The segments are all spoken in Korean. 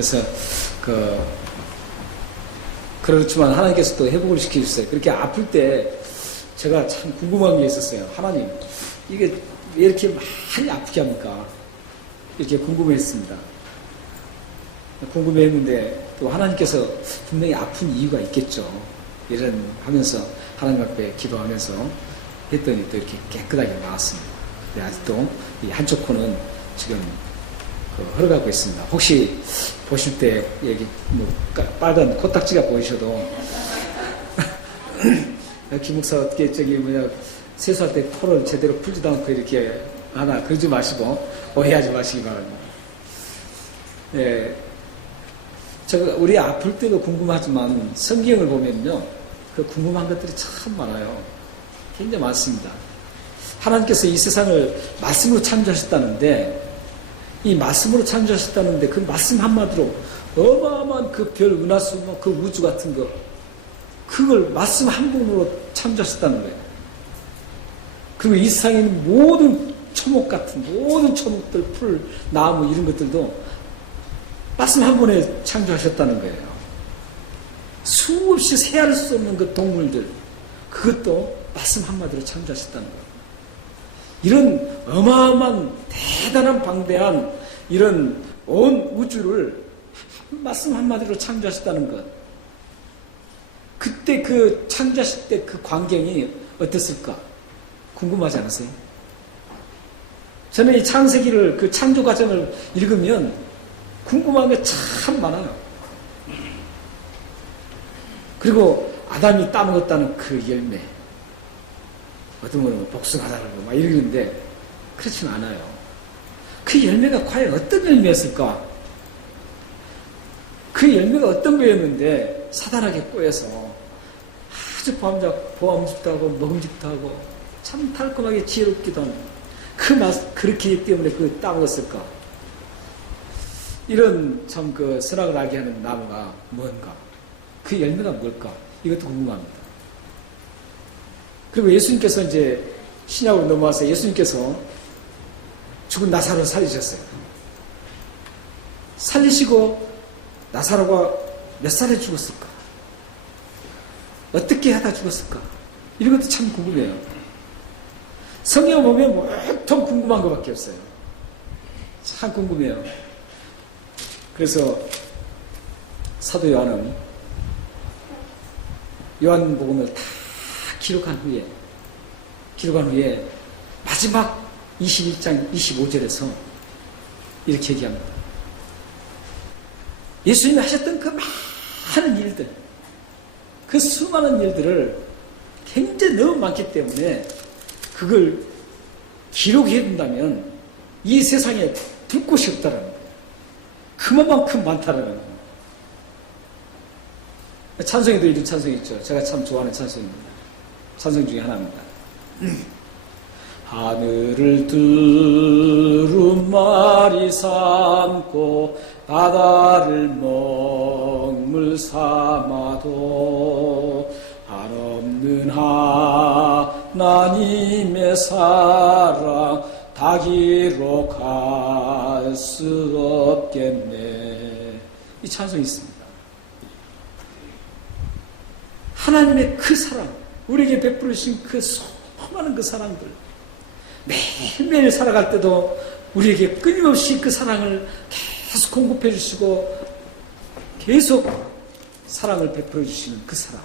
그래서 그렇지만 하나님께서 또 회복을 시켜주세요. 그렇게 아플 때 제가 참 궁금한 게 있었어요. 하나님, 이게 왜 이렇게 많이 아프게 합니까? 이렇게 궁금했습니다. 궁금했는데 또 하나님께서 분명히 아픈 이유가 있겠죠. 이런 하면서 하나님 앞에 기도하면서 했더니 또 이렇게 깨끗하게 나왔습니다. 근데 아직도 이 한쪽 코는 지금 흘러가고 있습니다. 혹시 보실 때 여기 뭐 빨간 코딱지가 보이셔도 김 목사 어떻게 세수할 때 코를 제대로 풀지도 않고 이렇게 하나 그러지 마시고 오해하지 마시기 바랍니다. 예, 우리 아플 때도 궁금하지만 성경을 보면요, 그 궁금한 것들이 참 많아요. 굉장히 많습니다. 하나님께서 이 세상을 말씀으로 창조하셨다는데, 이 말씀으로 창조하셨다는데 그 말씀 한마디로 어마어마한 그 별, 은하수, 그 우주 같은 거, 그걸 말씀 한 분으로 창조하셨다는 거예요. 그리고 이 세상에 있는 모든 초목 같은, 모든 초목들, 풀, 나무 이런 것들도 말씀 한 번에 창조하셨다는 거예요. 수없이 세할 수 없는 그 동물들, 그것도 말씀 한마디로 창조하셨다는 거예요. 이런 어마어마한 대단한 방대한 이런 온 우주를 말씀 한마디로 창조하셨다는 것. 그때 그 창조하실 때 그 광경이 어땠을까? 궁금하지 않으세요? 저는 이 창세기를, 그 창조 과정을 읽으면 궁금한 게 참 많아요. 그리고 아담이 따먹었다는 그 열매. 어떤 분은 복숭아다라고 막 이러는데 그렇지는 않아요. 그 열매가 과연 어떤 열매였을까? 그 열매가 어떤 거였는데 사단에게 꼬여서 아주 보암직도 하고 먹음직도 하고 참 달콤하게 지혜롭기도 한 그 맛, 그렇기 때문에 그 따먹었을까? 이런 참 그 선악을 알게 하는 나무가 뭔가? 그 열매가 뭘까? 이것도 궁금합니다. 그리고 예수님께서 이제 신약으로 넘어와서 예수님께서 죽은 나사로를 살리셨어요. 살리시고 나사로가 몇 살에 죽었을까? 어떻게 하다 죽었을까? 이런 것도 참 궁금해요. 성경을 보면 온통 궁금한 것밖에 없어요. 참 궁금해요. 그래서 사도 요한은 요한복음을 다 기록한 후에 마지막 21장 25절에서 이렇게 얘기합니다. 예수님이 하셨던 그 많은 일들, 그 수많은 일들을 굉장히 너무 많기 때문에 그걸 기록해 둔다면 이 세상에 둘 곳이 없다라는 거예요. 그만큼 많다라는 거예요. 찬송에도 이런 찬송이 있죠. 제가 참 좋아하는 찬송입니다. 찬송 중에 하나입니다. 하늘을 두루마리 삼고 바다를 먹물 삼아도 한없는 하나님의 사랑 다 기록할 수 없겠네. 이 찬송이 있습니다. 하나님의 그 사랑, 우리에게 베풀으신 그 수많은 그 사랑들, 매일매일 살아갈 때도 우리에게 끊임없이 그 사랑을 계속 공급해 주시고 계속 사랑을 베풀어 주시는 그 사랑,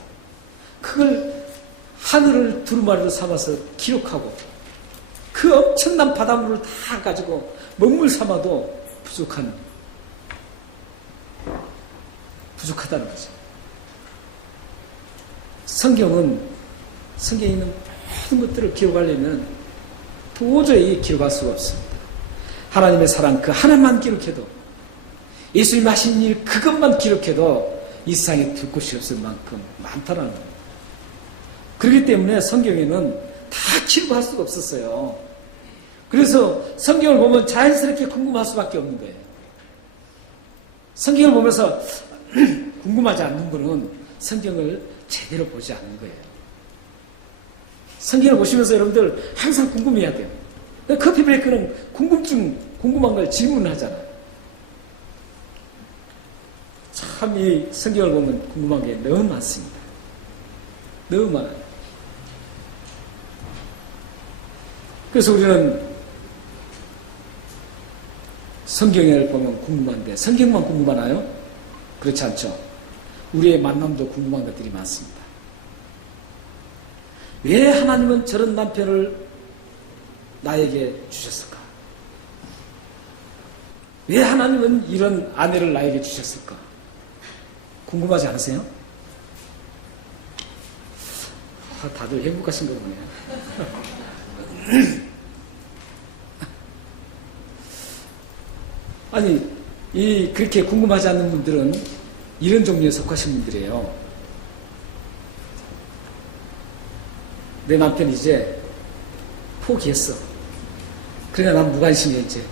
그걸 하늘을 두루마리로 삼아서 기록하고 그 엄청난 바닷물을 다 가지고 먹물 삼아도 부족하다는 거죠. 성경에 있는 모든 것들을 기록하려면 도저히 기록할 수가 없습니다. 하나님의 사랑 그 하나만 기록해도, 예수님 하신 일 그것만 기록해도 이 세상에 둘 곳이 없을 만큼 많다는 거예요. 그렇기 때문에 성경에는 다 기록할 수가 없었어요. 그래서 성경을 보면 자연스럽게 궁금할 수밖에 없는 거예요. 성경을 보면서 궁금하지 않는 분은 성경을 제대로 보지 않는 거예요. 성경을 보시면서 여러분들 항상 궁금해야 돼요. 커피 브레이크는 궁금한 걸 질문을 하잖아요. 참 이 성경을 보면 궁금한 게 너무 많습니다. 너무 많아요. 그래서 우리는 성경을 보면 궁금한데 성경만 궁금하나요? 그렇지 않죠. 우리의 만남도 궁금한 것들이 많습니다. 왜 하나님은 저런 남편을 나에게 주셨을까? 왜 하나님은 이런 아내를 나에게 주셨을까? 궁금하지 않으세요? 다들 행복하신 거 보네요. 아니, 그렇게 궁금하지 않는 분들은 이런 종류에 속하신 분들이에요. 내 남편이 이제 포기했어. 그러니까 난 무관심해, 이제.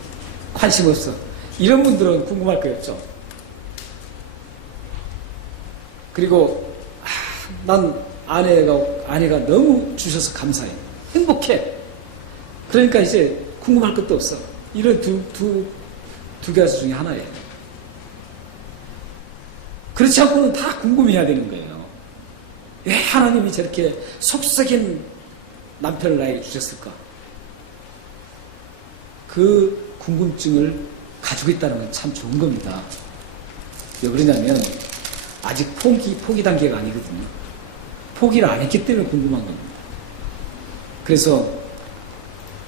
관심 없어. 이런 분들은 궁금할 거 없죠. 그리고, 난 아내가 너무 주셔서 감사해. 행복해. 그러니까 이제 궁금할 것도 없어. 이런 두 가지 중에 하나예요. 그렇지 않고는 다 궁금해야 되는 거예요. 왜 하나님이 저렇게 속썩인 남편을 나에게 주셨을까? 그 궁금증을 가지고 있다는 건 참 좋은 겁니다. 왜 그러냐면 아직 포기 단계가 아니거든요. 포기를 안 했기 때문에 궁금한 겁니다. 그래서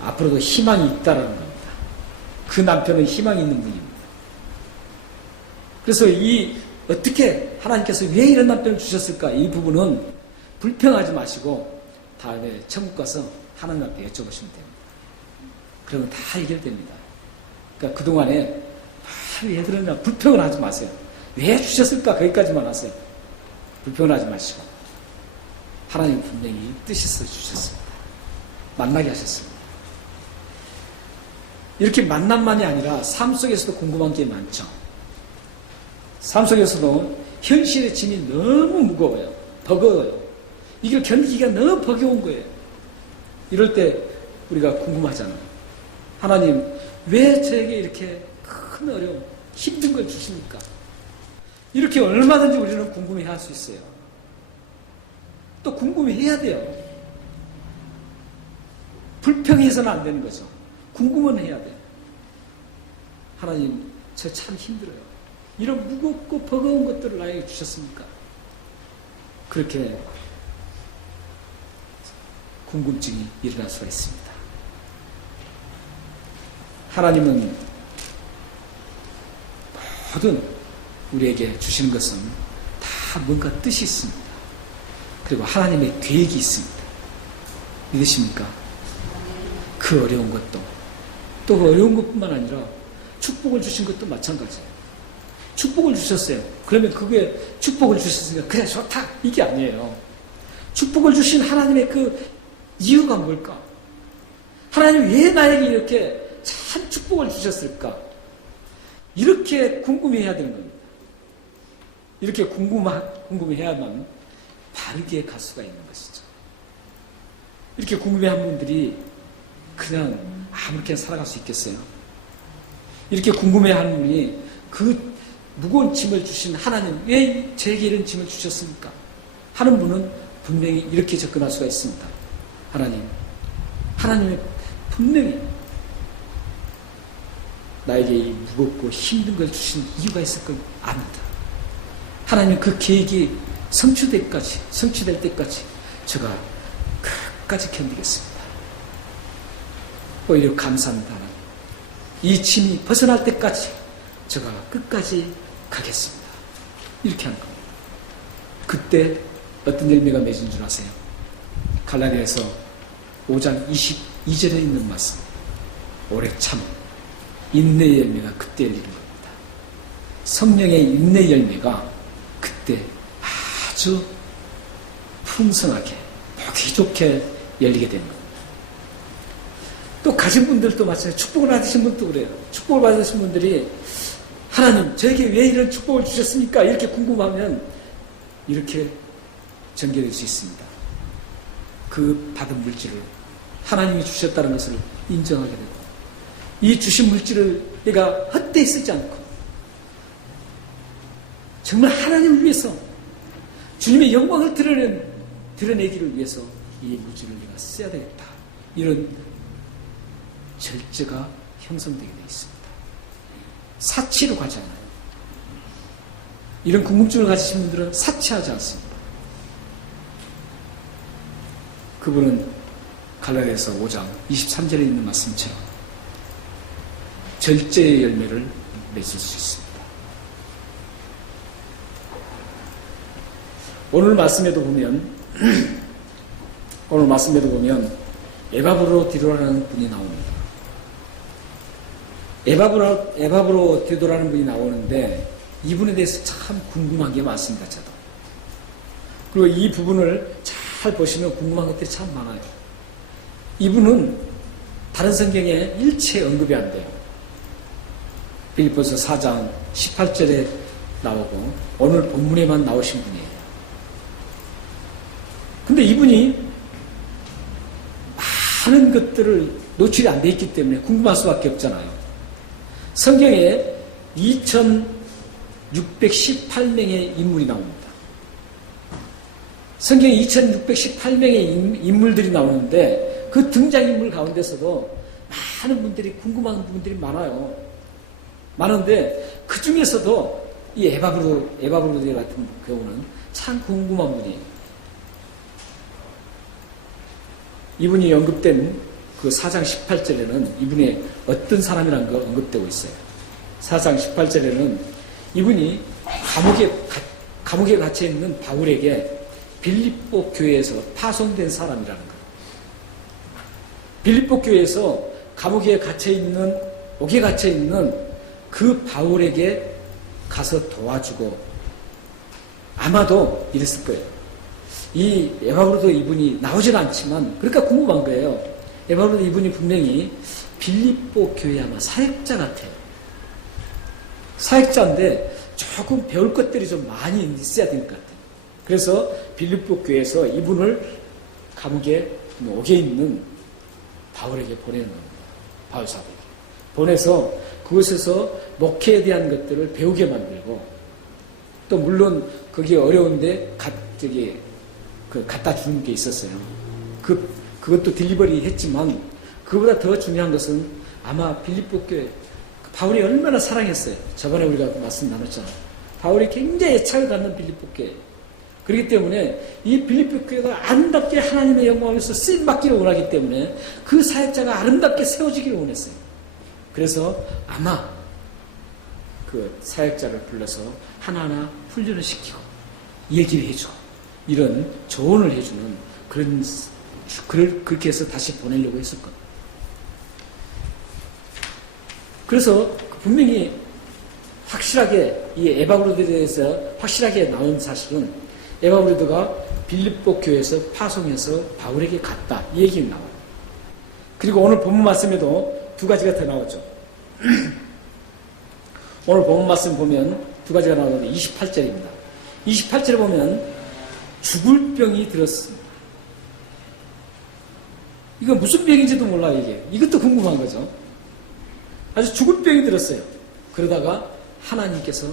앞으로도 희망이 있다라는 겁니다. 그 남편은 희망이 있는 분입니다. 그래서 어떻게 하나님께서 왜 이런 남편을 주셨을까? 이 부분은 불평하지 마시고 다음에 천국 가서 하나님 앞에 여쭤보시면 됩니다. 그러면 다 해결됩니다. 그러니까 그동안에 왜 그러냐 불평을 하지 마세요. 왜 주셨을까? 거기까지만 하세요. 불평을 하지 마시고 하나님 분명히 뜻이 있어 주셨습니다. 만나게 하셨습니다. 이렇게 만남만이 아니라 삶 속에서도 궁금한 게 많죠. 삶 속에서도 현실의 짐이 너무 무거워요. 버거워요. 이걸 견디기가 너무 버거운 거예요. 이럴 때 우리가 궁금하잖아요. 하나님, 왜 저에게 이렇게 큰 어려움, 힘든 걸 주십니까? 이렇게 얼마든지 우리는 궁금해 할 수 있어요. 또 궁금해 해야 돼요. 불평해서는 안 되는 거죠. 궁금은 해야 돼요. 하나님, 저 참 힘들어요. 이런 무겁고 버거운 것들을 나에게 주셨습니까? 그렇게 궁금증이 일어날 수가 있습니다. 하나님은 모든 우리에게 주시는 것은 다 뭔가 뜻이 있습니다. 그리고 하나님의 계획이 있습니다. 믿으십니까? 그 어려운 것도 또 그 어려운 것뿐만 아니라 축복을 주신 것도 마찬가지예요. 축복을 주셨어요. 그러면 그게 축복을 주셨으니까 그래 좋다 이게 아니에요. 축복을 주신 하나님의 그 이유가 뭘까? 하나님 왜 나에게 이렇게 참 축복을 주셨을까? 이렇게 궁금해해야 되는 겁니다. 이렇게 궁금해야만 바르게 갈 수가 있는 것이죠. 이렇게 궁금해한 분들이 그냥 아무렇게나 살아갈 수 있겠어요? 이렇게 궁금해하는 분이 그 무거운 짐을 주신 하나님 왜 저에게 이런 짐을 주셨습니까? 하는 분은 분명히 이렇게 접근할 수가 있습니다. 하나님이 분명히 나에게 이 무겁고 힘든 걸 주신 이유가 있을 걸 압니다. 하나님 그 계획이 성취될 때까지 제가 끝까지 견디겠습니다. 오히려 감사합니다. 이 짐이 벗어날 때까지 제가 끝까지 가겠습니다. 이렇게 하는 겁니다. 그때 어떤 열매가 맺은 줄 아세요? 갈라디아서 5장 22절에 있는 말씀. 오래 참음 인내의 열매가 그때 열리는 겁니다. 성령의 인내 열매가 그때 아주 풍성하게 보기 좋게 열리게 되는 겁니다. 또 가진 분들도 마찬가지로 축복을 받으신 분도 그래요. 축복을 받으신 분들이 하나님 저에게 왜 이런 축복을 주셨습니까? 이렇게 궁금하면 이렇게 전개될 수 있습니다. 그 받은 물질을 하나님이 주셨다는 것을 인정하게 되고 이 주신 물질을 내가 헛되이 쓰지 않고 정말 하나님을 위해서 주님의 영광을 드러내기를 위해서 이 물질을 내가 써야 되겠다. 이런 절제가 형성되게 되어 있습니다. 사치로 가지 않아요. 이런 궁금증을 가지신 분들은 사치하지 않습니다. 그분은 갈라디아서 5장 23절에 있는 말씀처럼 절제의 열매를 맺을 수 있습니다. 오늘 말씀에도 보면 에바브로디도라는 분이 나옵니다. 에바브로디도라는 분이 나오는데 이분에 대해서 참 궁금한 게 많습니다. 저도. 그리고 이 부분을 잘 보시면 궁금한 것들이 참 많아요. 이분은 다른 성경에 일체 언급이 안 돼요. 빌립보서 4장 18절에 나오고 오늘 본문에만 나오신 분이에요. 근데 이분이 많은 것들을 노출이 안 돼 있기 때문에 궁금할 수밖에 없잖아요. 성경에 2618명의 인물이 나옵니다. 성경에 2618명의 인물들이 나오는데 그 등장인물 가운데서도 많은 분들이 궁금한 부분들이 많아요. 많은데 그 중에서도 이 에바브로디 같은 경우는 참 궁금한 분이에요. 이분이 언급된 그 4장 18절에는 이분이 어떤 사람이라는 거 언급되고 있어요. 4장 18절에는 이분이 감옥에 갇혀 있는 바울에게 빌립보 교회에서 파송된 사람이라는 거예요. 빌립보 교회에서 옥에 갇혀 있는 그 바울에게 가서 도와주고 아마도 이랬을 거예요. 이 에바브로도 이분이 나오진 않지만 그러니까 궁금한 거예요. 에바브로도 이분이 분명히 빌립보 교회 아마 사역자 같아요. 사역자인데 조금 배울 것들이 좀 많이 있어야 될 것 같아요. 그래서 빌립보 교회에서 이분을 옥에 있는 바울에게 보내는 겁니다. 바울 사도에게. 보내서 그곳에서 목회에 대한 것들을 배우게 만들고 또 물론 거기에 어려운데 갖다 주는 게 있었어요. 그것도 딜리버리 했지만 그보다 더 중요한 것은 아마 빌립보 교회 바울이 얼마나 사랑했어요. 저번에 우리가 말씀 나눴잖아요. 바울이 굉장히 애착을 갖는 빌립보 교회. 그렇기 때문에 이 빌립보 교회가 아름답게 하나님의 영광에서 쓰임받기를 원하기 때문에 그 사역자가 아름답게 세워지기를 원했어요. 그래서 아마 그 사역자를 불러서 하나하나 훈련을 시키고 얘기를 해주고 이런 조언을 해주는 그렇게 해서 다시 보내려고 했을 겁니다. 그래서 분명히 확실하게 이 에바브로드에 대해서 확실하게 나온 사실은 에바브로드가 빌립보 교회에서 파송해서 바울에게 갔다 이 얘기는 나와요. 그리고 오늘 본문 말씀에도 두 가지가 더 나오죠. 오늘 본문 말씀 보면 두 가지가 나오는데 28절입니다. 28절에 보면 죽을 병이 들었습니다. 이거 무슨 병인지도 몰라요, 이게. 이것도 궁금한 거죠. 아주 죽을 병이 들었어요. 그러다가 하나님께서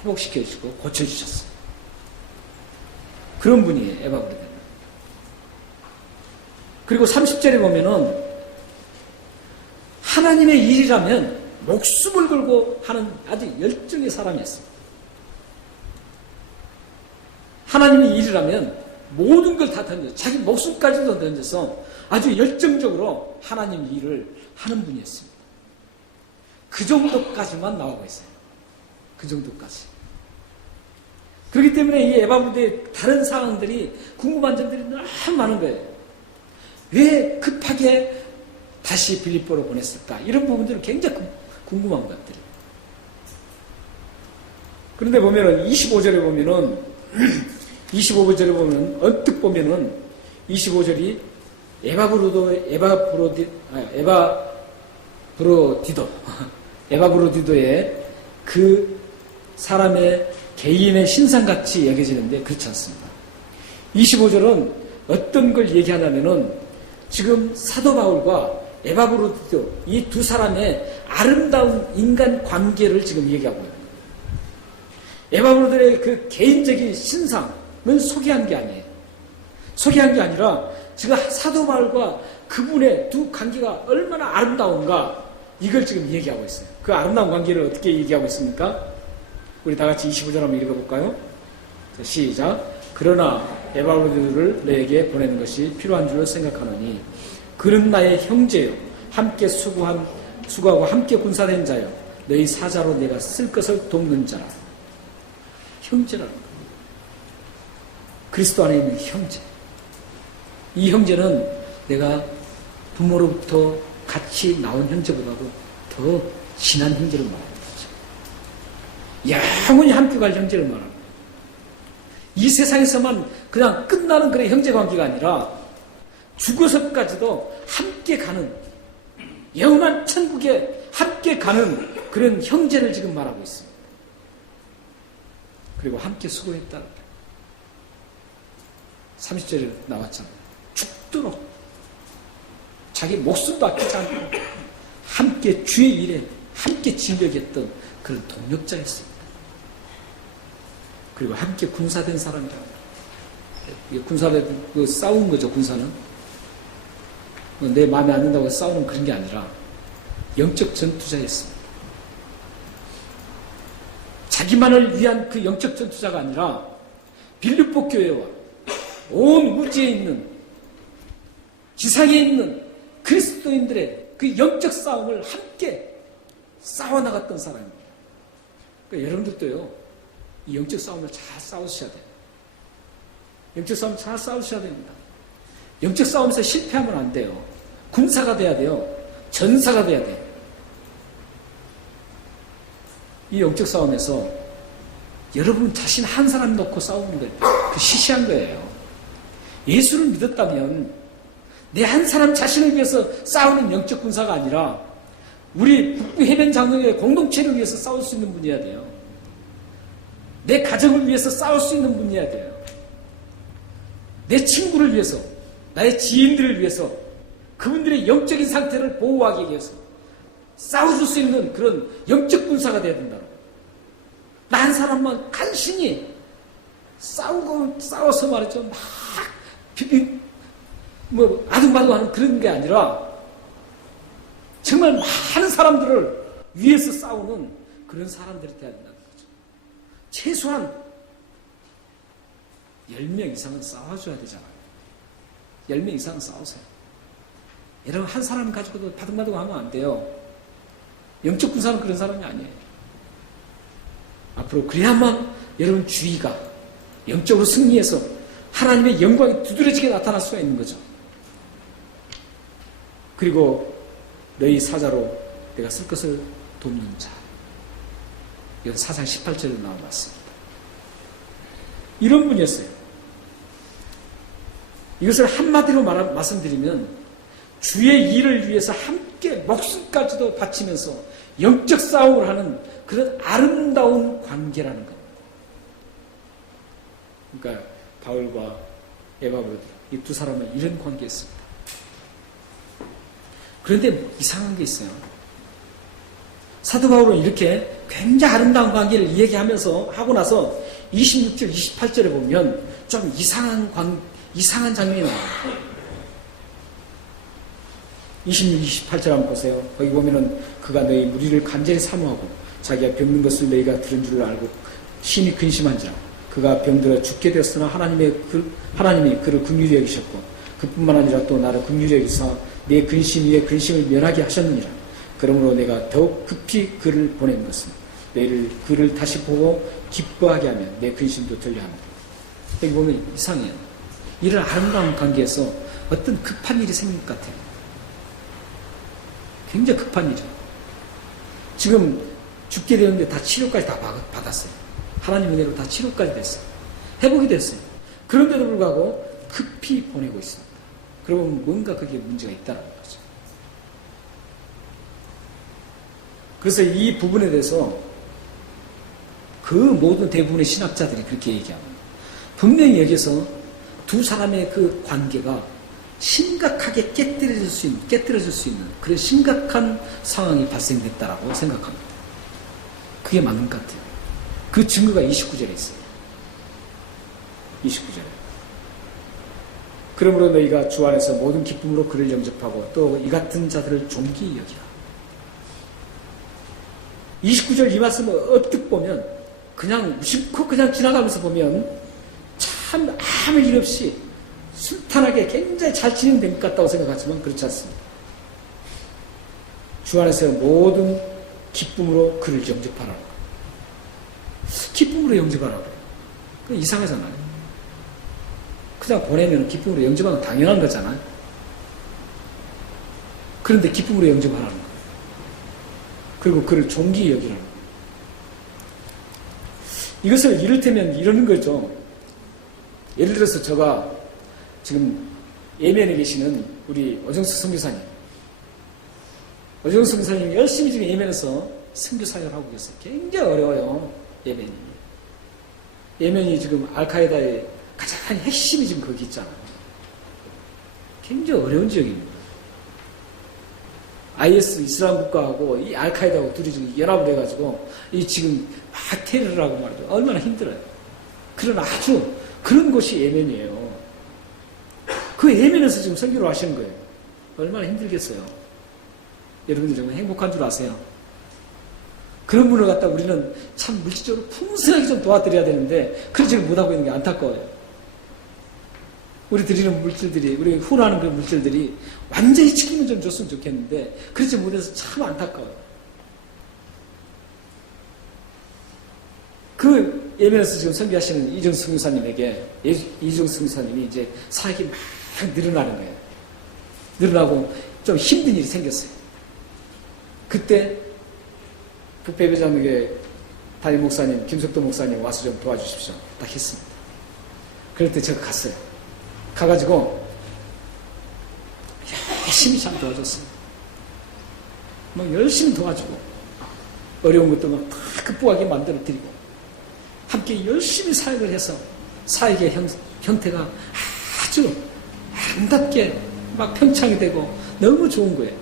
회복시켜주시고 고쳐주셨어요. 그런 분이에요, 에바브로드는. 그리고 30절에 보면은 하나님의 일이라면 목숨을 걸고 하는 아주 열정의 사람이었습니다. 하나님의 일이라면 모든 걸 다 던져, 자기 목숨까지도 던져서 아주 열정적으로 하나님 일을 하는 분이었습니다. 그 정도까지만 나오고 있어요. 그 정도까지. 그렇기 때문에 이 에바브로드의 다른 상황들이 궁금한 점들이 너무 많은 거예요. 왜 급하게 다시 빌립보로 보냈을까? 이런 부분들은 굉장히 궁금한 것들. 그런데 보면은 25절에 보면은 25절에 보면 언뜻 보면은 25절이 에바브로디도의 그 사람의 개인의 신상같이 여겨지는데 그렇지 않습니다. 25절은 어떤 걸 얘기하냐면은 지금 사도 바울과 에바브로디도 이 두 사람의 아름다운 인간 관계를 지금 얘기하고 있는 거예요. 에바브로들의 그 개인적인 신상은 소개한 게 아니에요. 소개한 게 아니라 지금 사도 바울과 그분의 두 관계가 얼마나 아름다운가 이걸 지금 얘기하고 있어요. 그 아름다운 관계를 어떻게 얘기하고 있습니까? 우리 다 같이 25절 한번 읽어볼까요? 자, 시작. 그러나 에바브로들을 너에게 보내는 것이 필요한 줄로 생각하노니 그는 나의 형제요 함께 수고하고 함께 군사된 자요 너희 사자로 내가 쓸 것을 돕는 자라. 형제라는 거예요. 그리스도 안에 있는 형제. 이 형제는 내가 부모로부터 같이 나온 형제보다도 더 친한 형제를 말하는 거죠. 영원히 함께 갈 형제를 말하는 거예요. 이 세상에서만 그냥 끝나는 그런 형제관계가 아니라 죽어서까지도 함께 가는 영원한 천국에 함께 가는 그런 형제를 지금 말하고 있습니다. 그리고 함께 수고했다. 30절에 나왔잖아요. 죽도록 자기 목숨도 아끼지 않고 함께 주의 일에 함께 진력했던 그런 동력자였습니다. 그리고 함께 군사된 사람이다. 군사된 그 싸운 거죠. 군사는 내 마음에 안 든다고 싸우는 그런 게 아니라 영적 전투자였습니다. 자기만을 위한 그 영적 전투자가 아니라 빌립보 교회와 온 우주에 있는 지상에 있는 그리스도인들의 그 영적 싸움을 함께 싸워나갔던 사람입니다. 그러니까 여러분들도요, 이 영적 싸움을 잘 싸우셔야 돼요. 영적 싸움 잘 싸우셔야 됩니다. 영적 싸움에서 실패하면 안 돼요. 군사가 돼야 돼요. 전사가 돼야 돼요. 이 영적 싸움에서 여러분 자신 한 사람 놓고 싸우는 거예요. 그 시시한 거예요. 예수를 믿었다면 내 한 사람 자신을 위해서 싸우는 영적 군사가 아니라 우리 북부 해변 장로교회 공동체를 위해서 싸울 수 있는 분이어야 돼요. 내 가정을 위해서 싸울 수 있는 분이어야 돼요. 내 친구를 위해서, 나의 지인들을 위해서, 그분들의 영적인 상태를 보호하기 위해서 싸워줄 수 있는 그런 영적 군사가 돼야 된다. 나 한 사람만 간신히 싸워서 말이죠. 막 아둥바둥하는 그런 게 아니라 정말 많은 사람들을 위해서 싸우는 그런 사람들이 돼야 된다는 거죠. 최소한 10명 이상은 싸워줘야 되잖아요. 10명 이상은 싸우세요. 여러분 한 사람 가지고도 바둥바둥 하면 안 돼요. 영적 군사는 그런 사람이 아니에요. 앞으로 그래야만 여러분 주의가 영적으로 승리해서 하나님의 영광이 두드러지게 나타날 수가 있는 거죠. 그리고 너희 사자로 내가 쓸 것을 돕는 자. 이건 4장 18절에 나와봤습니다. 이런 분이었어요. 이것을 한마디로 말씀드리면 주의 일을 위해서 함께 목숨까지도 바치면서 영적 싸움을 하는 그런 아름다운 관계라는 겁니다. 그러니까 바울과 에바브로들 이 두 사람은 이런 관계였습니다. 그런데 이상한 게 있어요. 사도 바울은 이렇게 굉장히 아름다운 관계를 얘기하면서 하고 나서 26절, 28절에 보면 좀 이상한 장면이 나와요. 26, 28절 한번 보세요. 거기 보면은 그가 너희 무리를 간절히 사모하고 자기가 병든 것을 너희가 들은 줄을 알고 심히 근심한지라. 그가 병들어 죽게 되었으나 하나님이 그를 긍휼히 여기셨고 그뿐만 아니라 또 나를 긍휼히 여기사 내 근심 위에 근심을 면하게 하셨느니라. 그러므로 내가 더욱 급히 그를 보낸 것은 너희를 그를 다시 보고 기뻐하게 하면 내 근심도 들려합니다. 여기 보면 이상해요. 이런 아름다운 관계에서 어떤 급한 일이 생길 것 같아요. 굉장히 급한 일이에요. 지금 죽게 되었는데 다 치료까지 다 받았어요. 하나님 은혜로 다 치료까지 됐어요. 회복이 됐어요. 그런데도 불구하고 급히 보내고 있습니다. 그러면 뭔가 그게 문제가 있다는 거죠. 그래서 이 부분에 대해서 그 모든 대부분의 신학자들이 그렇게 얘기합니다. 분명히 여기서 두 사람의 그 관계가 심각하게 깨뜨려질 수 있는 그런 심각한 상황이 발생됐다라고 생각합니다. 그게 맞는 것 같아요. 그 증거가 29절에 있어요. 29절에. 그러므로 너희가 주 안에서 모든 기쁨으로 그를 영접하고 또 이 같은 자들을 존귀히 여기라. 29절 이 말씀을 언뜻 보면 그냥 무심코 그냥 지나가면서 보면 참 아무 일 없이 순탄하게 굉장히 잘 진행된 것 같다고 생각하지만 그렇지 않습니다. 주 안에서 모든 기쁨으로 그를 영접하라고. 기쁨으로 영접하라고. 그 이상하잖아요. 그냥 보내면 기쁨으로 영접하면 당연한 거잖아요. 그런데 기쁨으로 영접하라는 거예요. 그리고 그를 존귀히 여기라는 거예요. 이것을 이를테면 이러는 거죠. 예를 들어서 제가 지금 예멘에 계시는 우리 오정수 선교사님. 오정수 선교사님 열심히 지금 예멘에서 선교 사역을 하고 계세요. 굉장히 어려워요. 예멘이. 예멘이 지금 알카에다의 가장 핵심이 지금 거기 있잖아요. 굉장히 어려운 지역입니다. IS 이슬람 국가하고 이 알카에다하고 둘이 지금 연합을 해가지고 이 지금 막 테러를 하고 말이죠. 얼마나 힘들어요. 그런 아주 그런 곳이 예멘이에요. 그 예멘에서 지금 선교를 하시는 거예요. 얼마나 힘들겠어요. 여러분들 정말 행복한 줄 아세요? 그런 분을 갖다 우리는 참 물질적으로 풍성하게 좀 도와드려야 되는데 그러지 못하고 있는 게 안타까워요. 우리 드리는 물질들이, 우리 후원하는 그 물질들이 완전히 책임을 좀 줬으면 좋겠는데 그렇지 못해서 참 안타까워요. 그 예면에서 지금 선교하시는 이정수 교사님에게 이정수 교사님이 이제 사역이 막 늘어나는 거예요. 늘어나고 좀 힘든 일이 생겼어요. 그때 북배배장에게 담임 목사님, 김석도 목사님 와서 좀 도와주십시오. 딱 했습니다. 그럴 때 제가 갔어요. 가가지고 열심히 잘 도와줬습니다. 막 열심히 도와주고 어려운 것도 막 다 극복하게 만들어 드리고 함께 열심히 사역을 해서 사역의 형태가 아주 아름답게 막 평창이 되고 너무 좋은 거예요.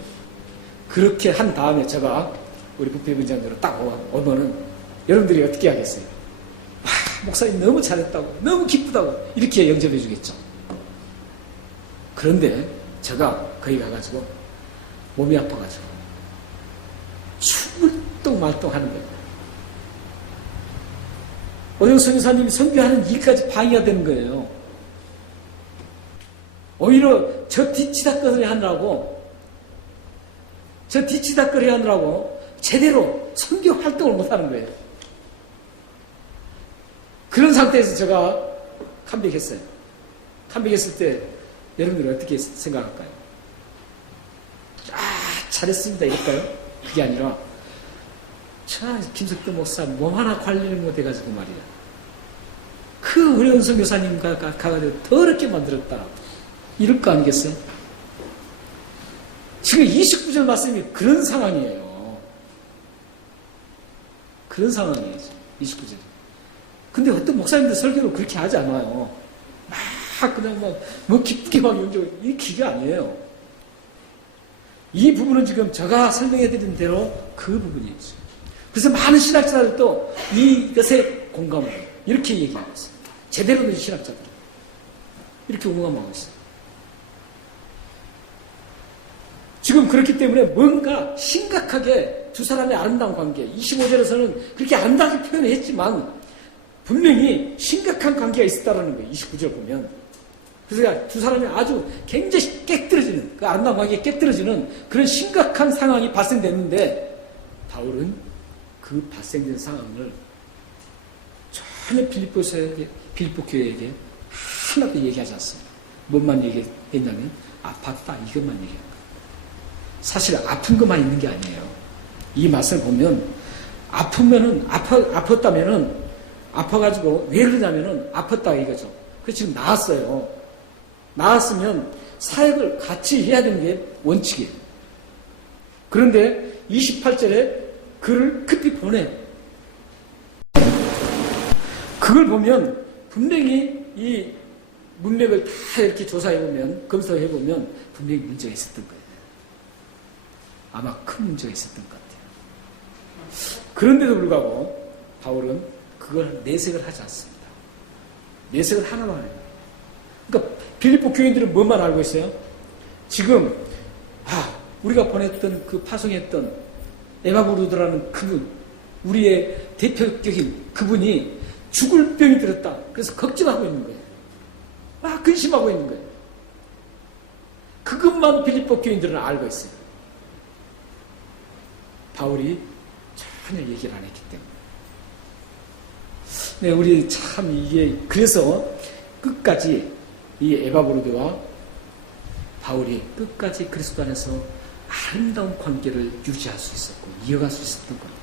그렇게 한 다음에 제가 우리 북배부장으로 딱 오면은 여러분들이 어떻게 하겠어요? 와, 목사님 너무 잘했다고, 너무 기쁘다고 이렇게 영접해 주겠죠. 그런데 제가 거기 가가지고 몸이 아파가지고 숨을 말똥하는 거예요. 오영수 선교사님이 선교하는 일까지 방해가 되는 거예요. 오히려 저 뒤치다거리 하느라고 제대로 선교 활동을 못하는 거예요. 그런 상태에서 제가 컴백했어요. 컴백했을 때 여러분들은 어떻게 생각할까요? 잘했습니다 이럴까요? 그게 아니라 김석도 목사 몸 하나 관리를 못해가지고 말이야. 그 어려운 선교사님과 가가지고 더럽게 만들었다. 이럴 거 아니겠어요? 지금 29절 말씀이 그런 상황이에요. 그런 상황이에요. 29절. 근데 어떤 목사님들 설교를 그렇게 하지 않아요. 그냥 뭐 기쁘게 막 연주하고 이 기가 아니에요. 이 부분은 지금 제가 설명해드린 대로 그 부분이에요. 그래서 많은 신학자들도 이것에 공감을 해요. 이렇게 얘기하고 있어요. 제대로 된 신학자들. 이렇게 공감하고 있어요. 지금 그렇기 때문에 뭔가 심각하게 두 사람의 아름다운 관계, 25절에서는 그렇게 아름답게 표현을 했지만 분명히 심각한 관계가 있었다는 거예요. 29절 보면. 그래서 두 사람이 아주 굉장히 깨뜨려지는, 그 아름다운 관계가 깨뜨려지는 그런 심각한 상황이 발생됐는데 바울은 그 발생된 상황을 전혀 빌립보 교회에게 하나도 얘기하지 않습니다. 뭔만 얘기했냐면 아팠다 이것만 얘기한 거예요. 사실 아픈 것만 있는 게 아니에요. 이 말씀을 보면 아팠다면은 아파가지고 왜 그러냐면은 아팠다 이거죠. 그래서 지금 나았어요. 나았으면 사역을 같이 해야 되는 게 원칙이에요. 그런데 28절에 그를 급히 보내. 그걸 보면 분명히 이 문맥을 다 이렇게 조사해보면, 검사해보면 분명히 문제가 있었던 거예요. 아마 큰 문제가 있었던 것 같아요. 그런데도 불구하고 바울은 그걸 내색을 하지 않습니다. 내색을 하나만 해요. 그러니까 빌립보 교인들은 뭐만 알고 있어요? 지금 우리가 보냈던 그 파송했던 에바브로드라는 그분, 우리의 대표적인 그분이 죽을 병이 들었다. 그래서 걱정하고 있는 거예요. 근심하고 있는 거예요. 그것만 빌립보 교인들은 알고 있어요. 바울이 전혀 얘기를 안 했기 때문에. 네, 우리 참 이게 그래서 끝까지 이 에바브로드와 바울이 끝까지 그리스도 안에서 아름다운 관계를 유지할 수 있었고 이어갈 수 있었던 겁니다.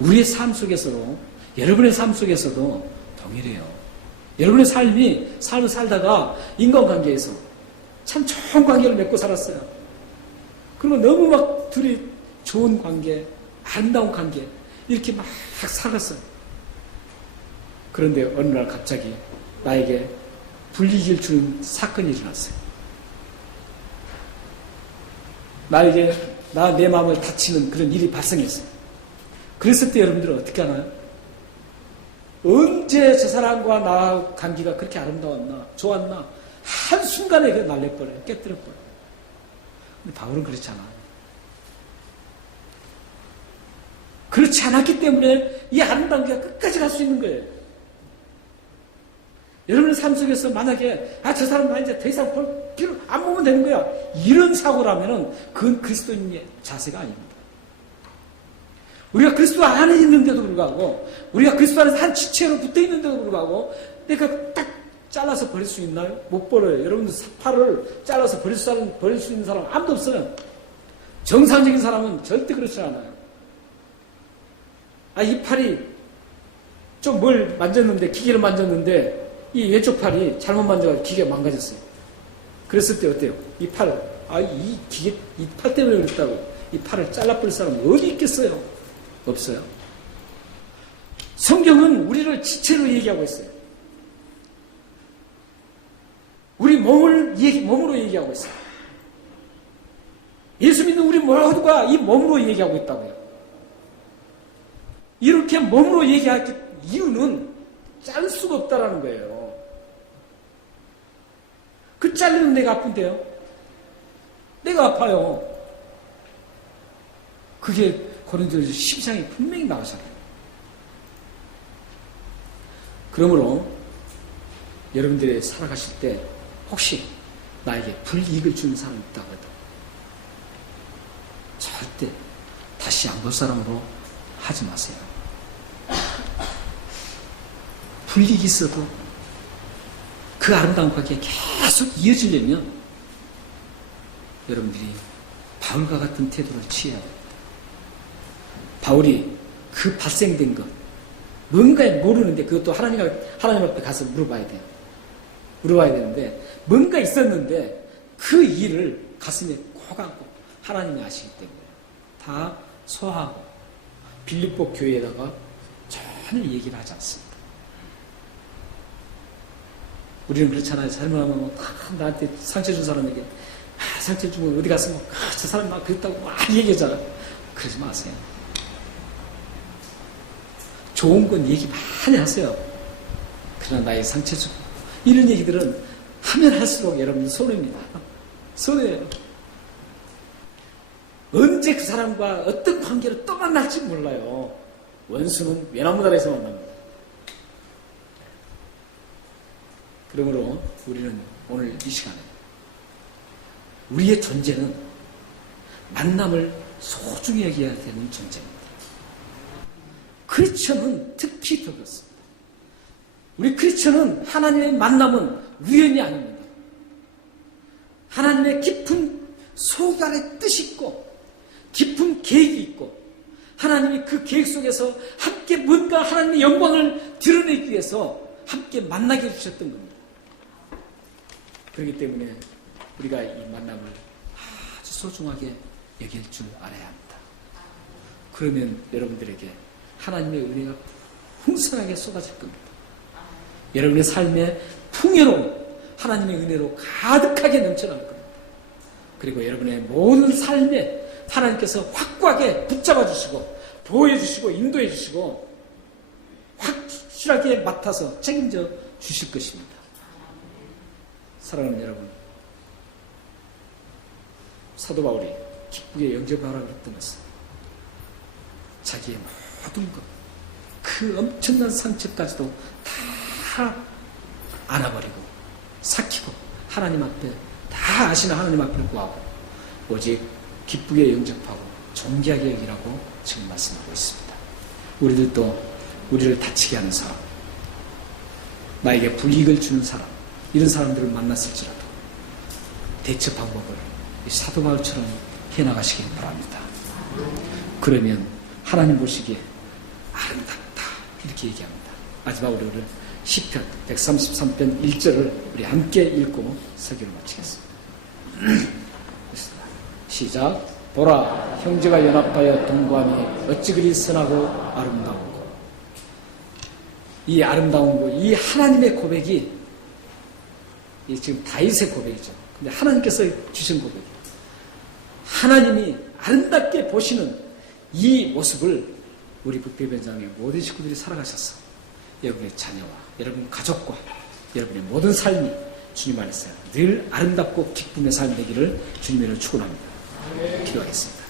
우리의 삶 속에서도, 여러분의 삶 속에서도 동일해요. 여러분의 삶을 살다가 인간관계에서 참 좋은 관계를 맺고 살았어요. 그리고 너무 막 둘이 좋은 관계, 아름다운 관계 이렇게 막 살았어요. 그런데 어느 날 갑자기 나에게 불이익을 주는 사건이 일어났어요. 내 마음을 다치는 그런 일이 발생했어요. 그랬을 때 여러분들은 어떻게 하나요? 언제 저 사람과 나 관계가 그렇게 아름다웠나, 좋았나, 한순간에 날려버려요. 깨뜨려버려요. 근데 바울은 그렇지 않아요. 그렇지 않았기 때문에 이 아름다운 게 끝까지 갈 수 있는 거예요. 여러분의 삶 속에서 만약에 저 사람 나 이제 더 이상 볼 필요 안 보면 되는 거야. 이런 사고라면은 그건 그리스도인의 자세가 아닙니다. 우리가 그리스도 안에 있는데도 불구하고, 우리가 그리스도 안에서 한 지체로 붙어 있는데도 불구하고 내가 딱 잘라서 버릴 수 있나요? 못 버려요. 여러분들 팔을 잘라서 버릴 수 있는 사람 아무도 없어요. 정상적인 사람은 절대 그렇지 않아요. 이 팔이 좀 뭘 만졌는데, 기계를 만졌는데 이 왼쪽 팔이 잘못 만져가지고 기계가 망가졌어요. 그랬을 때 어때요? 이 팔 때문에 그랬다고 이 팔을 잘라버릴 사람은 어디 있겠어요? 없어요. 성경은 우리를 지체로 얘기하고 있어요. 우리 몸으로 얘기하고 있어요. 예수 믿는 우리 모두가 이 몸으로 얘기하고 있다고요. 이렇게 몸으로 얘기할 이유는 짤 수가 없다라는 거예요. 그 잘리면 내가 아픈데요? 내가 아파요. 그게 고린도전서 12장에 분명히 나오잖아요. 그러므로 여러분들이 살아가실 때 혹시 나에게 불이익을 주는 사람이 있다고 해도 절대 다시 안 볼 사람으로 하지 마세요. 불이익이 있어도 그 아름다운 관계가 계속 이어지려면 여러분들이 바울과 같은 태도를 취해야 됩니다. 바울이 그 발생된 것, 뭔가 모르는데 그것도 하나님 앞에 가서 물어봐야 돼요. 물어봐야 되는데 뭔가 있었는데 그 일을 가슴에 꼭 안고 하나님이 아시기 때문에 다 소화하고 빌립보 교회에다가 전혀 얘기를 하지 않습니다. 우리는 그렇잖아요. 잘못하면 나한테 상처 준 사람에게 상처 주면 어디 갔으면 저 사람 막 그랬다고 막 얘기하잖아. 그러지 마세요. 좋은 건 얘기 많이 하세요. 그러나 나의 상처 주고 이런 얘기들은 하면 할수록 여러분 손해입니다. 손해예요. 언제 그 사람과 어떤 관계로 또 만날지 몰라요. 원수는 외나무다리에서 만납니다. 그러므로 우리는 오늘 이 시간에 우리의 존재는 만남을 소중히 여겨야 되는 존재입니다. 크리스천은 특히 더 그렇습니다. 우리 크리스천은 하나님의 만남은 우연이 아닙니다. 하나님의 깊은 속 안에 뜻이 있고 깊은 계획이 있고 하나님이 그 계획 속에서 함께 뭔가 하나님의 영광을 드러내기 위해서 함께 만나게 해주셨던 겁니다. 그렇기 때문에 우리가 이 만남을 아주 소중하게 여길 줄 알아야 합니다. 그러면 여러분들에게 하나님의 은혜가 풍성하게 쏟아질 겁니다. 여러분의 삶에 풍요로운 하나님의 은혜로 가득하게 넘쳐날 겁니다. 그리고 여러분의 모든 삶에 하나님께서 확고하게 붙잡아 주시고 보호해 주시고 인도해 주시고 확실하게 맡아서 책임져 주실 것입니다. 사랑하는 여러분, 사도 바울이 기쁘게 영접하라고 그랬다면서 자기의 모든 것, 그 엄청난 상처까지도 다 안아버리고 삭히고 하나님 앞에 다 아시는 하나님 앞에 구하고 오직 기쁘게 영접하고 존귀하게 여기라고 지금 말씀하고 있습니다. 우리들도 우리를 다치게 하는 사람, 나에게 불이익을 주는 사람, 이런 사람들을 만났을지라도 대처 방법을 사도 바울처럼 해나가시길 바랍니다. 그러면 하나님 보시기에 아름답다 이렇게 얘기합니다. 마지막으로 우리 시편 133편 1절을 우리 함께 읽고 설교를 마치겠습니다. 시작. 보라, 형제가 연합하여 동거하니 어찌 그리 선하고 아름다운고. 이 아름다운 거, 이 하나님의 고백이 지금 다윗의 고백이죠. 근데 하나님께서 주신 고백이에요. 하나님이 아름답게 보시는 이 모습을 우리 북비변장의 모든 식구들이 살아가셔서 여러분의 자녀와 여러분 가족과 여러분의 모든 삶이 주님 안에서 늘 아름답고 기쁨의 삶이 되기를 주님으로 축원합니다. 기도하겠습니다.